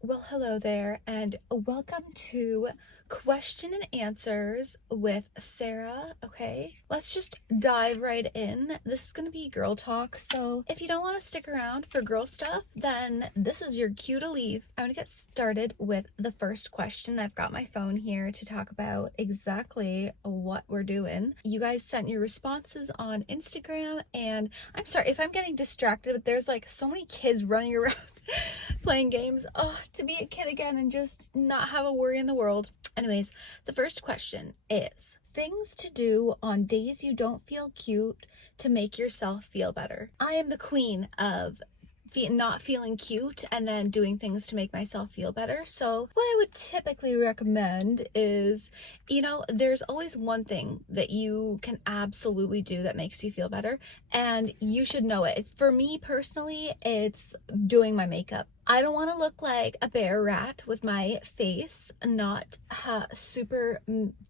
Well, hello there, and welcome to Question and Answers with Sarah. Okay, let's just dive right in. This is gonna be girl talk, so if you don't want to stick around for girl stuff, then this is your cue to leave. I'm gonna get started with the first question. I've got my phone here to talk about exactly what we're doing. You guys sent your responses on Instagram, and I'm sorry if I'm getting distracted, but there's like so many kids running around playing games. Oh, to be a kid again and just not have a worry in the world. Anyways, the first question is things to do on days you don't feel cute to make yourself feel better. I am the queen of not feeling cute and then doing things to make myself feel better. So what I would typically recommend is, there's always one thing that you can absolutely do that makes you feel better, and you should know it. For me personally, it's doing my makeup. I don't want to look like a bear rat with my face not super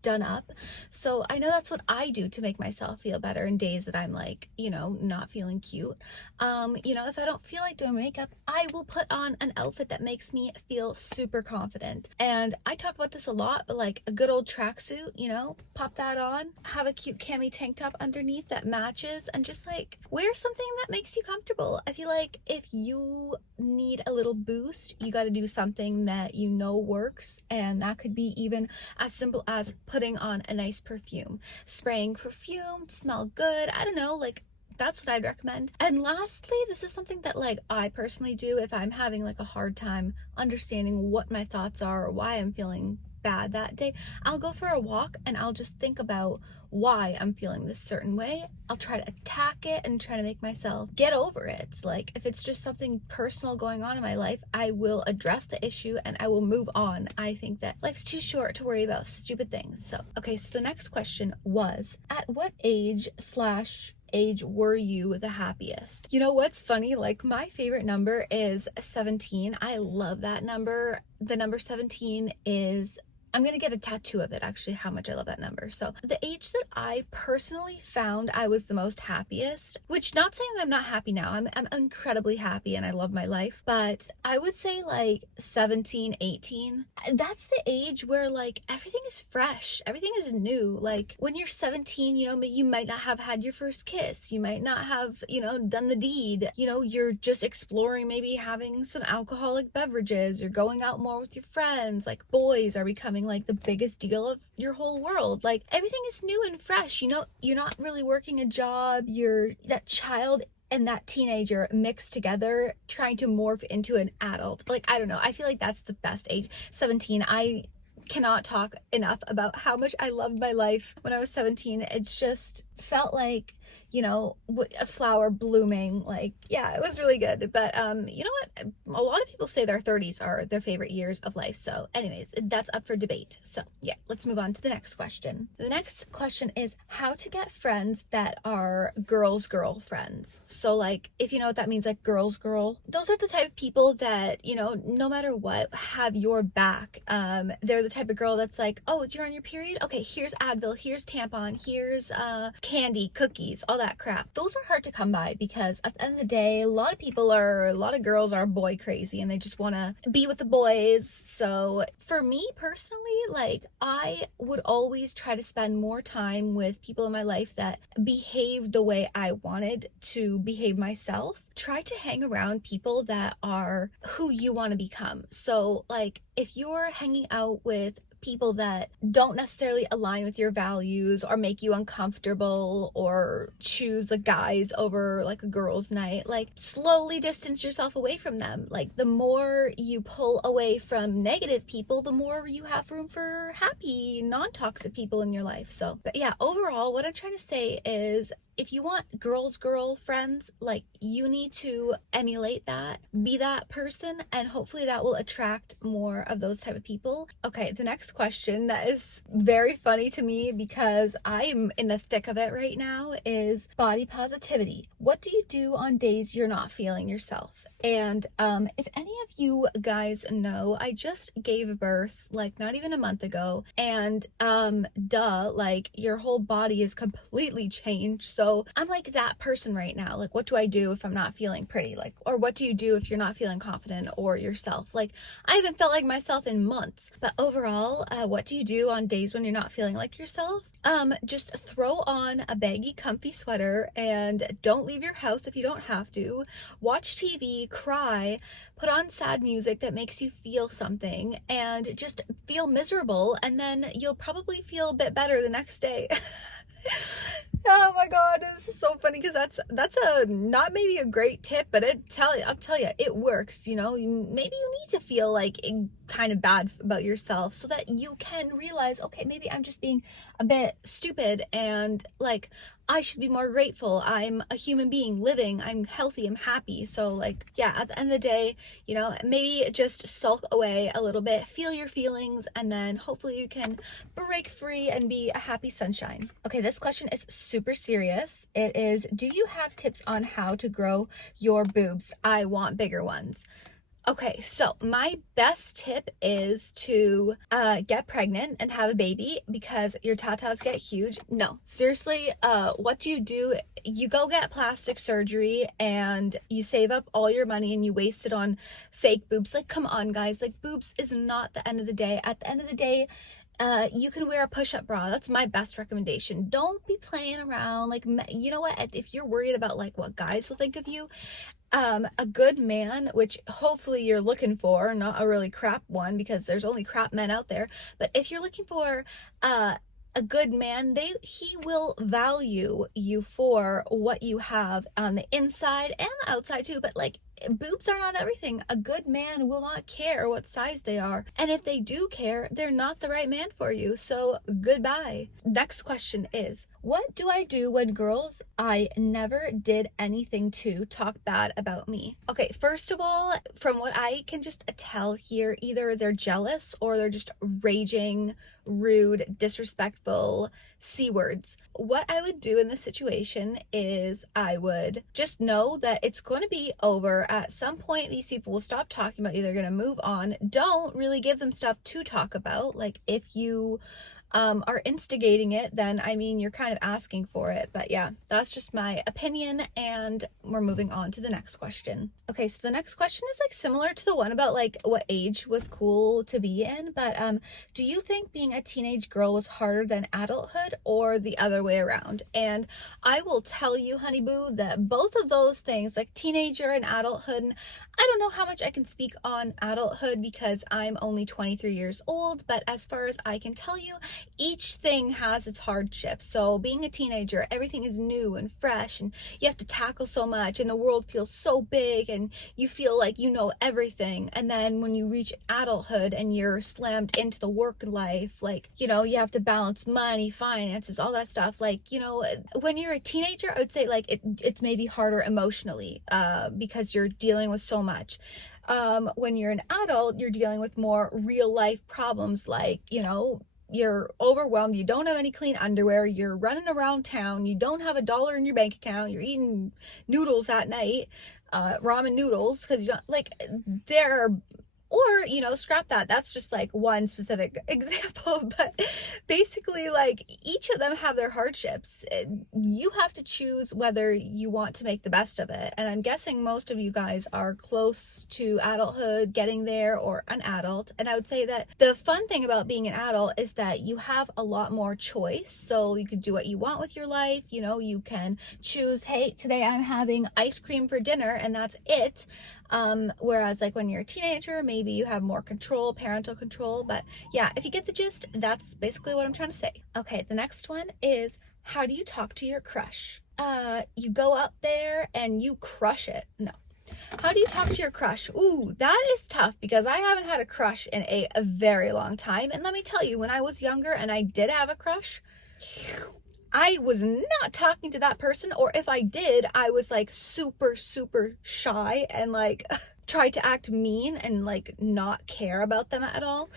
done up. So I know that's what I do to make myself feel better in days that I'm like, not feeling cute. If I don't feel like doing makeup, I will put on an outfit that makes me feel super confident. And I talk about this a lot, but like a good old tracksuit, pop that on, have a cute cami tank top underneath that matches, and just like wear something that makes you comfortable. I feel like if you need a little boost, you got to do something that works, and that could be even as simple as putting on a nice perfume, spraying perfume, smell good. I don't know, like that's what I'd recommend. And lastly, this is something that like I personally do if I'm having like a hard time understanding what my thoughts are or why I'm feeling bad that day. I'll go for a walk and I'll just think about why I'm feeling this certain way. I'll try to attack it and try to make myself get over it. Like if it's just something personal going on in my life, I will address the issue and I will move on. I think that life's too short to worry about stupid things. So the next question was, at what age were you the happiest? You know what's funny? Like my favorite number is 17. I love that number. The number 17 is, I'm gonna get a tattoo of it, actually, how much I love that number. So the age that I personally found I was the most happiest, which not saying that I'm not happy now, I'm incredibly happy and I love my life, but I would say like 17, 18. That's the age where like everything is fresh, everything is new. Like when you're 17, you might not have had your first kiss, you might not have, done the deed, you're just exploring, maybe having some alcoholic beverages, you're going out more with your friends, like boys are becoming like the biggest deal of your whole world. Like everything is new and fresh, you're not really working a job, you're that child and that teenager mixed together trying to morph into an adult. Like I don't know, I feel like that's the best age. 17, I cannot talk enough about how much I loved my life when I was 17. It's just felt like a flower blooming. Like, yeah, it was really good. But you know what, a lot of people say their 30s are their favorite years of life. So anyways, that's up for debate. So yeah, let's move on to the next question. The next question is how to get friends that are girls friends. So like, if you know what that means, like girls, those are the type of people that no matter what have your back. They're the type of girl that's like, oh, you're on your period, okay, here's Advil, here's tampon, here's candy, cookies, all that crap. Those are hard to come by because at the end of the day, a lot of girls are boy crazy and they just want to be with the boys. So for me personally, like I would always try to spend more time with people in my life that behaved the way I wanted to behave myself. Try to hang around people that are who you want to become. So like if you're hanging out with people that don't necessarily align with your values or make you uncomfortable or choose the guys over like a girls' night, like slowly distance yourself away from them. Like the more you pull away from negative people, the more you have room for happy, non-toxic people in your life. So, but yeah, overall, what I'm trying to say is if you want girl friends, like you need to emulate that, be that person, and hopefully that will attract more of those type of people. Okay, the next question that is very funny to me because I'm in the thick of it right now is body positivity. What do you do on days you're not feeling yourself? And if any of you guys know, I just gave birth like not even a month ago, and like your whole body is completely changed. So I'm like that person right now. Like, what do I do if I'm not feeling pretty? Like, or what do you do if you're not feeling confident or yourself? Like, I haven't felt like myself in months. But overall, what do you do on days when you're not feeling like yourself? Just throw on a baggy, comfy sweater and don't leave your house if you don't have to. Watch TV, cry, put on sad music that makes you feel something, and just feel miserable, and then you'll probably feel a bit better the next day. Oh my god, this is so funny because that's a not maybe a great tip, but I'll tell you, it works. You know, maybe you need to feel like kind of bad about yourself so that you can realize, okay, maybe I'm just being a bit stupid, and like I should be more grateful. I'm a human being living. I'm healthy. I'm happy. So like, yeah, at the end of the day, you know, maybe just sulk away a little bit, feel your feelings, and then hopefully you can break free and be a happy sunshine. Okay, this question is super serious. It is, do you have tips on how to grow your boobs? I want bigger ones. Okay, so my best tip is to get pregnant and have a baby because your tatas get huge. No, seriously, what do? You go get plastic surgery and you save up all your money and you waste it on fake boobs. Like, come on, guys. Like, boobs is not the end of the day. At the end of the day, you can wear a push-up bra. That's my best recommendation. Don't be playing around. Like, you know what? If you're worried about like what guys will think of you, a good man, which hopefully you're looking for, not a really crap one because there's only crap men out there, but if you're looking for a good man, he will value you for what you have on the inside and the outside too. But like, boobs are not everything. A good man will not care what size they are, and if they do care, they're not the right man for you. So goodbye. Next question is, what do I do when girls I never did anything to talk bad about me? Okay, first of all, from what I can just tell here, either they're jealous or they're just raging, rude, disrespectful C words. What I would do in this situation is I would just know that it's going to be over. At some point, these people will stop talking about you. They're going to move on. Don't really give them stuff to talk about. Like, if you are instigating it, then I mean, you're kind of asking for it. But yeah, that's just my opinion, and we're moving on to the next question. Okay, so the next question is like similar to the one about like what age was cool to be in, but do you think being a teenage girl was harder than adulthood or the other way around? And I will tell you, honey boo, that both of those things, like teenager and adulthood, I don't know how much I can speak on adulthood because I'm only 23 years old, but as far as I can tell you, each thing has its hardships. So being a teenager, everything is new and fresh, and you have to tackle so much, and the world feels so big, and you feel like you know everything. And then when you reach adulthood and you're slammed into the work life, like, you know, you have to balance money, finances, all that stuff. Like, you know, when you're a teenager, I would say like it's maybe harder emotionally because you're dealing with so much. When you're an adult, you're dealing with more real life problems, like, you know, you're overwhelmed, you don't have any clean underwear, you're running around town, you don't have $1 in your bank account, you're eating noodles at night, ramen noodles, because you don't like there. Or, you know, scrap that. That's just like one specific example. But basically, like, each of them have their hardships. You have to choose whether you want to make the best of it. And I'm guessing most of you guys are close to adulthood, getting there, or an adult. And I would say that the fun thing about being an adult is that you have a lot more choice. So you can do what you want with your life. You know, you can choose, hey, today I'm having ice cream for dinner, and that's it. Whereas like when you're a teenager, maybe you have more control, parental control. But yeah, if you get the gist, that's basically what I'm trying to say. Okay, the next one is, how do you talk to your crush? You go up there and you crush it. No. How do you talk to your crush? Ooh, that is tough because I haven't had a crush in a very long time. And let me tell you, when I was younger and I did have a crush, I was not talking to that person, or if I did, I was like super, super shy and like try to act mean and like not care about them at all.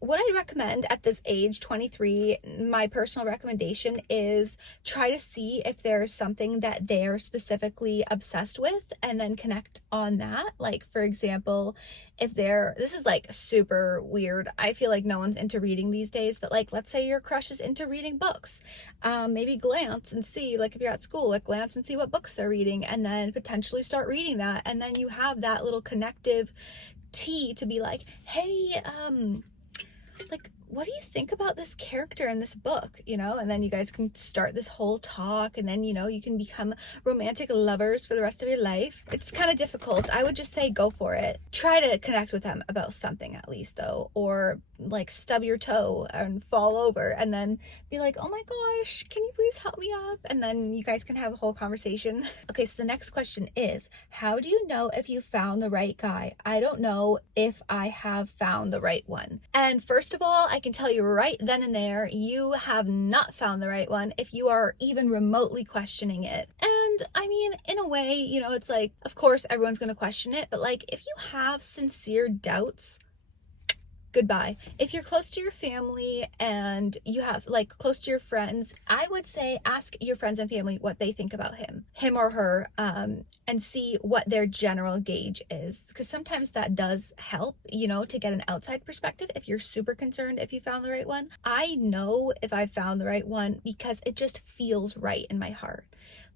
What I'd recommend at this age, 23, my personal recommendation is try to see if there's something that they're specifically obsessed with and then connect on that. Like, for example, if this is like super weird. I feel like no one's into reading these days, but like, let's say your crush is into reading books. Maybe glance and see, like if you're at school, like glance and see what books they're reading and then potentially start reading that. And then you have that little connective tea to be like, hey, like, what do you think about this character in this book, and then you guys can start this whole talk, and then you can become romantic lovers for the rest of your life. It's kind of difficult. I would just say go for it. Try to connect with them about something at least, though, or like stub your toe and fall over and then be like, oh my gosh, can you please help me up? And then you guys can have a whole conversation. Okay, so the next question is, how do you know if you found the right guy? I don't know if I have found the right one. And first of all, I can tell you right then and there, you have not found the right one if you are even remotely questioning it. And I mean, in a way, it's like, of course everyone's going to question it, but like if you have sincere doubts, goodbye. If you're close to your family and you have like close to your friends, I would say ask your friends and family what they think about him or her, and see what their general gauge is, because sometimes that does help, to get an outside perspective if you're super concerned if you found the right one. I know if I found the right one because it just feels right in my heart.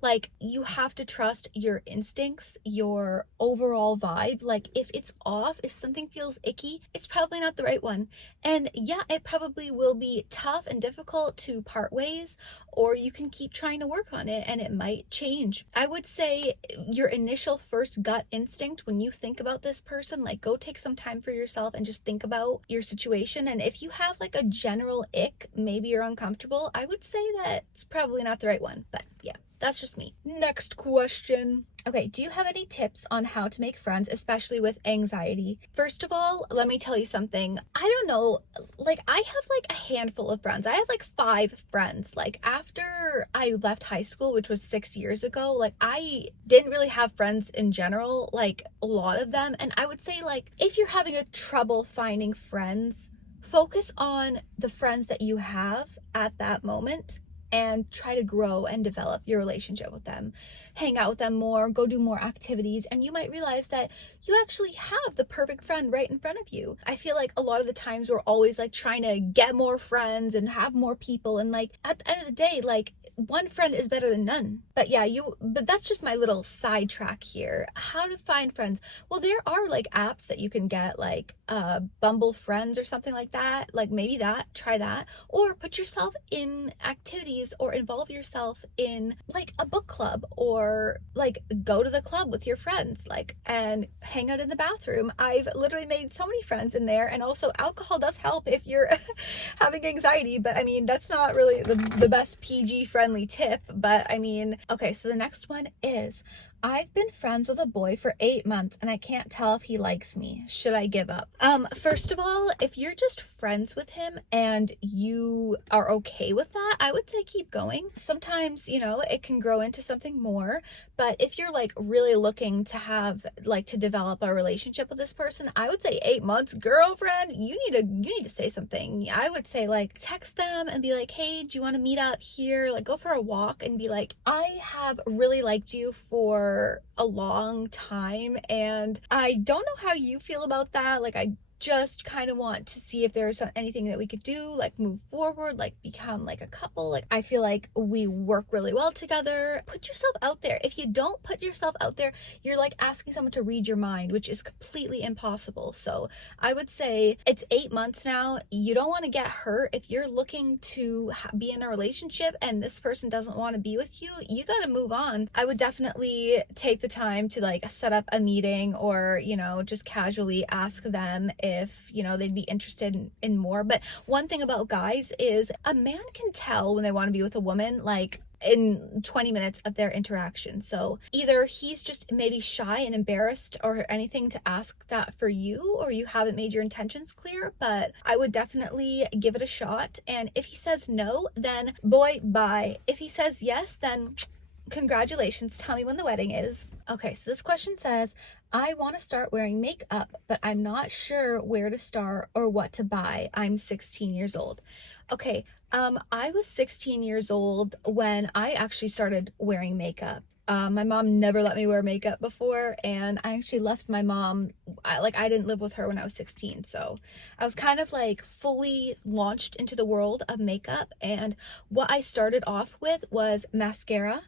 Like, you have to trust your instincts, your overall vibe. Like, if it's off, if something feels icky, it's probably not the right one. And yeah, it probably will be tough and difficult to part ways, or you can keep trying to work on it and it might change. I would say your initial first gut instinct when you think about this person, like, go take some time for yourself and just think about your situation. And if you have like a general ick, maybe you're uncomfortable, I would say that it's probably not the right one. But yeah, that's just me. Next question. Okay, do you have any tips on how to make friends, especially with anxiety? First of all, let me tell you something. I don't know, like I have like a handful of friends. I have like 5 friends. Like after I left high school, which was 6 years ago, like I didn't really have friends in general, like a lot of them. And I would say like if you're having a trouble finding friends, focus on the friends that you have at that moment and try to grow and develop your relationship with them. Hang out with them more, go do more activities, and you might realize that you actually have the perfect friend right in front of you. I feel like a lot of the times we're always like trying to get more friends and have more people, and like at the end of the day, like one friend is better than none. But yeah, but that's just my little sidetrack here. How to find friends? Well, there are like apps that you can get, like Bumble Friends or something like that. Like maybe try that, or put yourself in activities or involve yourself in like a book club, or like go to the club with your friends, like, and hang out in the bathroom. I've literally made so many friends in there. And also alcohol does help if you're having anxiety, but I mean, that's not really the best PG friendly tip, but I mean, okay, so the next one is, I've been friends with a boy for 8 months and I can't tell if he likes me. Should I give up? First of all, if you're just friends with him and you are okay with that, I would say keep going. Sometimes, it can grow into something more, but if you're like really looking to have, like, to develop a relationship with this person, I would say 8 months, girlfriend, you need to say something. I would say like text them and be like, hey, do you want to meet up here? Like go for a walk and be like, I have really liked you for a long time and I don't know how you feel about that. Like I just kind of want to see if there's anything that we could do, like move forward, like become like a couple. Like I feel like we work really well together. Put yourself out there. If you don't put yourself out there, you're like asking someone to read your mind, which is completely impossible. So I would say it's 8 months now. You don't want to get hurt. If you're looking to be in a relationship and this person doesn't want to be with you, you got to move on. I would definitely take the time to like set up a meeting, or just casually ask them if they'd be interested in more. But one thing about guys is a man can tell when they want to be with a woman like in 20 minutes of their interaction. So either he's just maybe shy and embarrassed or anything to ask that for you, or you haven't made your intentions clear. But I would definitely give it a shot, and if he says no, then boy, bye. If he says yes, then congratulations, tell me when the wedding is. Okay, so this question says, I want to start wearing makeup, but I'm not sure where to start or what to buy. I'm 16 years old. Okay, I was 16 years old when I actually started wearing makeup. My mom never let me wear makeup before, and I actually left my mom. I didn't live with her when I was 16, so I was kind of like fully launched into the world of makeup. And what I started off with was mascara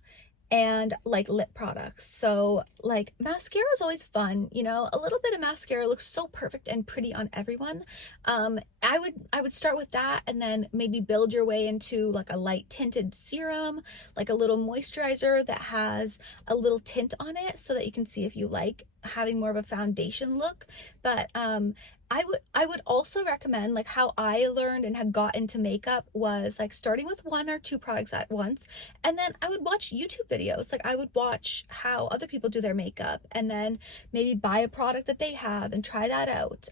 and like lip products. So like mascara is always fun, you know, a little bit of mascara looks so perfect and pretty on everyone. I would start with that and then maybe build your way into like a light tinted serum, like a little moisturizer that has a little tint on it so that you can see if you like having more of a foundation look. But I would also recommend, like how I learned and had got into makeup was like starting with one or two products at once, and then I would watch YouTube videos. Like I would watch how other people do their makeup and then maybe buy a product that they have and try that out.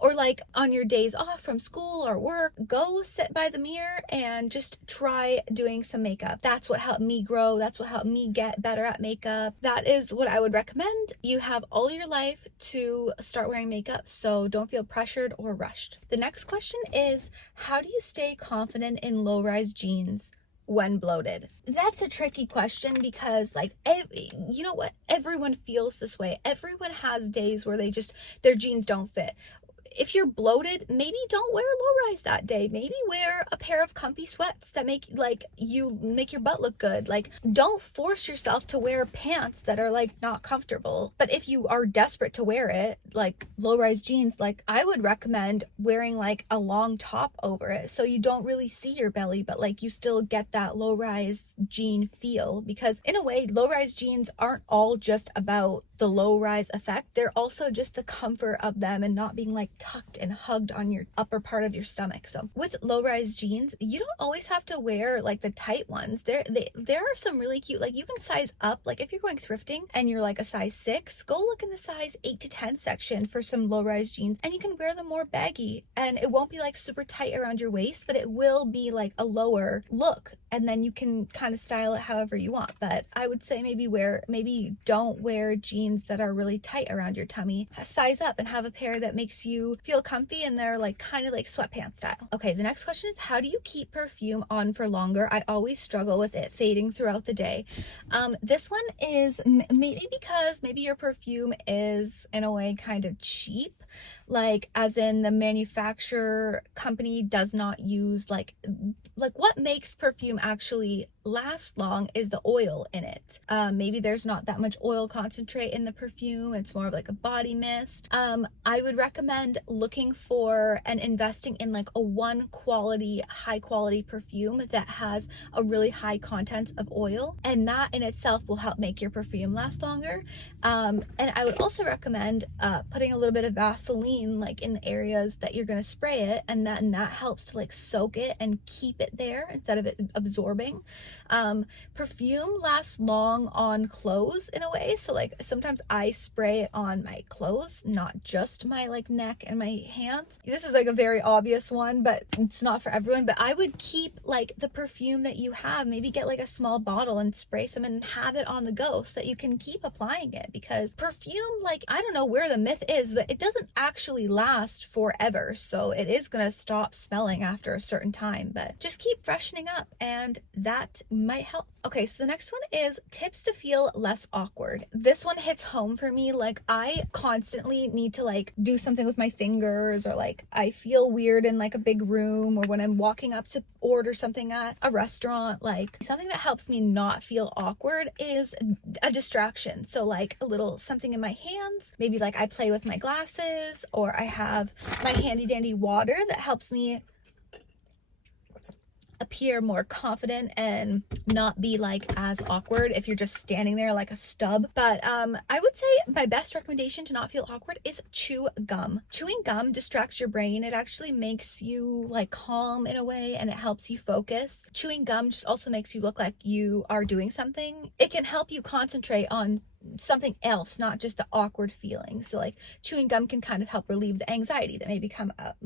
Or like on your days off from school or work, go sit by the mirror and just try doing some makeup. That's what helped me grow. That's what helped me get better at makeup. That is what I would recommend. You have all your life to start wearing makeup, so don't feel pressured or rushed. The next question is, how do you stay confident in low-rise jeans when bloated? That's a tricky question because like you know what, everyone feels this way. Everyone has days where their jeans don't fit. If you're bloated, maybe don't wear low rise that day. Maybe wear a pair of comfy sweats that make your butt look good. Like don't force yourself to wear pants that are like not comfortable. But if you are desperate to wear it, like low rise jeans, like I would recommend wearing like a long top over it so you don't really see your belly, but like you still get that low rise jean feel, because in a way low rise jeans aren't all just about the low rise effect. They're also just the comfort of them and not being like tucked and hugged on your upper part of your stomach. So with low rise jeans, you don't always have to wear like the tight ones. There are some really cute, like you can size up. Like if you're going thrifting and you're like a size 6, go look in the size 8 to 10 section for some low rise jeans, and you can wear them more baggy and it won't be like super tight around your waist, but it will be like a lower look, and then you can kind of style it however you want. But I would say maybe don't wear jeans that are really tight around your tummy. Size up and have a pair that makes you feel comfy and they're like kind of like sweatpants style. Okay, the next question is, how do you keep perfume on for longer? I always struggle with it fading throughout the day. This one is maybe because maybe your perfume is in a way kind of cheap, like as in the manufacturer company does not use like what makes perfume actually last long is the oil in it. Maybe there's not that much oil concentrate in the perfume. It's more of like a body mist. I would recommend looking for and investing in like a high quality perfume that has a really high content of oil, and that in itself will help make your perfume last longer. And I would also recommend putting a little bit of Vaseline like in the areas that you're going to spray it, and that helps to like soak it and keep it there instead of it absorbing. Perfume lasts long on clothes in a way, so like sometimes I spray it on my clothes, not just my like neck and my hands. This is like a very obvious one, but it's not for everyone. But I would keep like the perfume that you have, maybe get like a small bottle and spray some and have it on the go so that you can keep applying it, because perfume, like I don't know where the myth is, but it doesn't actually last forever, so it is gonna stop smelling after a certain time. But just keep freshening up and that might help. Okay, so the next one is tips to feel less awkward. This one hits home for me. Like I constantly need to like do something with my fingers, or like I feel weird in like a big room, or when I'm walking up to order something at a restaurant. Like something that helps me not feel awkward is a distraction. So like a little something in my hands, maybe like I play with my glasses, or I have my handy dandy water that helps me appear more confident and not be like as awkward if you're just standing there like a stub. But I would say my best recommendation to not feel awkward is chew gum. Chewing gum distracts your brain. It actually makes you like calm in a way, and it helps you focus. Chewing gum just also makes you look like you are doing something. It can help you concentrate on something else, not just the awkward feeling. So like chewing gum can kind of help relieve the anxiety that may be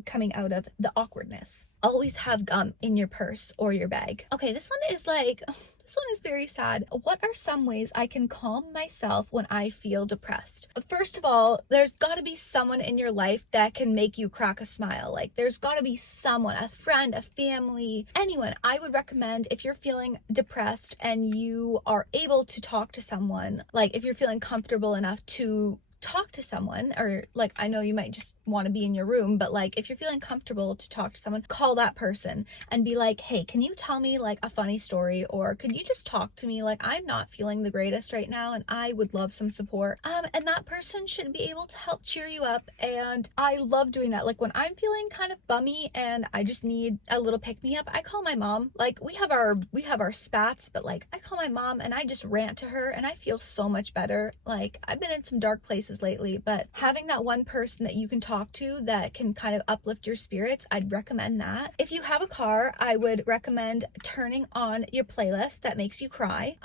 coming out of the awkwardness. Always have gum in your purse or your bag. Okay, this one is like, This one is very sad. What are some ways I can calm myself when I feel depressed? First of all, there's got to be someone in your life that can make you crack a smile. Like, there's got to be someone, a friend, a family, anyone. I would recommend, if you're feeling depressed and you are able to talk to someone, like if you're feeling comfortable enough to talk to someone, or like, I know you might just want to be in your room, but like if you're feeling comfortable to talk to someone, call that person and be like, hey, can you tell me like a funny story, or could you just talk to me? Like, I'm not feeling the greatest right now and I would love some support. And that person should be able to help cheer you up. And I love doing that. Like when I'm feeling kind of bummy and I just need a little pick me up, I call my mom. Like we have our spats, but like I call my mom and I just rant to her and I feel so much better. Like I've been in some dark places lately, but having that one person that you can talk to that can kind of uplift your spirits, I'd recommend that. If you have a car, I would recommend turning on your playlist that makes you cry.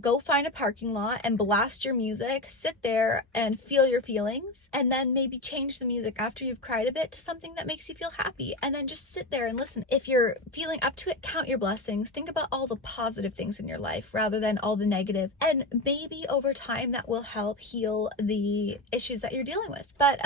Go find a parking lot and blast your music, sit there and feel your feelings, and then maybe change the music after you've cried a bit to something that makes you feel happy, and then just sit there and listen. If you're feeling up to it, count your blessings, think about all the positive things in your life rather than all the negative, and maybe over time that will help heal the issues that you're dealing with. But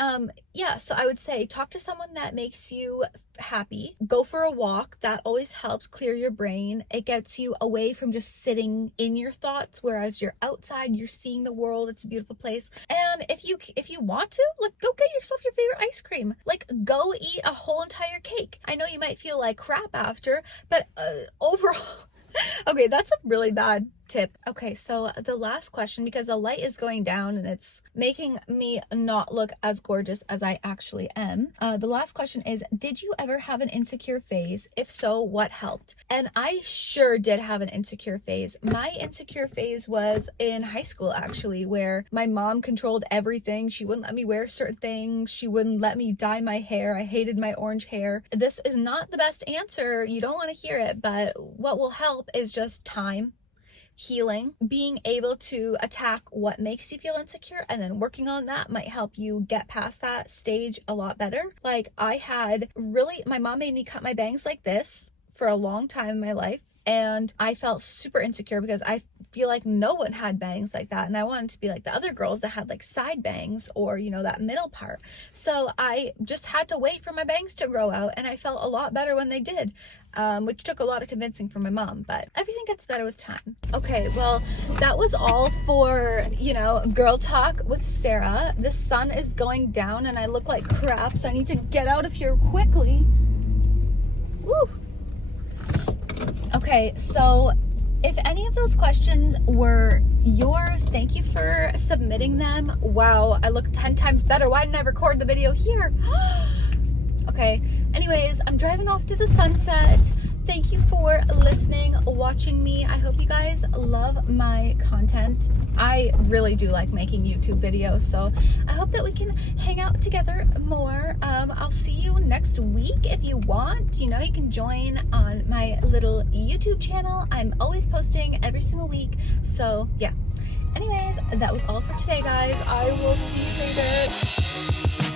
yeah, so I would say talk to someone that makes you happy. Go for a walk. That always helps clear your brain. It gets you away from just sitting in your thoughts, whereas you're outside, you're seeing the world. It's a beautiful place. And if you want to, like, go get yourself your favorite ice cream. Like, go eat a whole entire cake. I know you might feel like crap after, but overall okay, that's a really bad tip. Okay, so the last question, because the light is going down and it's making me not look as gorgeous as I actually am. The last question is, did you ever have an insecure phase? If so, what helped? And I sure did have an insecure phase. My insecure phase was in high school, actually, where my mom controlled everything. She wouldn't let me wear certain things. She wouldn't let me dye my hair. I hated my orange hair. This is not the best answer. You don't want to hear it, but what will help is just time, healing, being able to attack what makes you feel insecure, and then working on that might help you get past that stage a lot better. Like my mom made me cut my bangs like this for a long time in my life, and I felt super insecure because I feel like no one had bangs like that, and I wanted to be like the other girls that had like side bangs, or that middle part. So I just had to wait for my bangs to grow out, and I felt a lot better when they did, which took a lot of convincing from my mom, but everything gets better with time. Okay, well, that was all for girl talk with Sarah. The sun is going down and I look like crap, so I need to get out of here quickly. Woo. Okay, so if any of those questions were yours, thank you for submitting them. Wow, I look 10 times better. Why didn't I record the video here? Okay, anyways, I'm driving off to the sunset. Thank you for listening, watching me. I hope you guys love my content. I really do like making YouTube videos, so I hope that we can hang out together more. I'll see you next week if you want. You can join on my little YouTube channel. I'm always posting every single week, so yeah. Anyways, that was all for today, guys. I will see you later.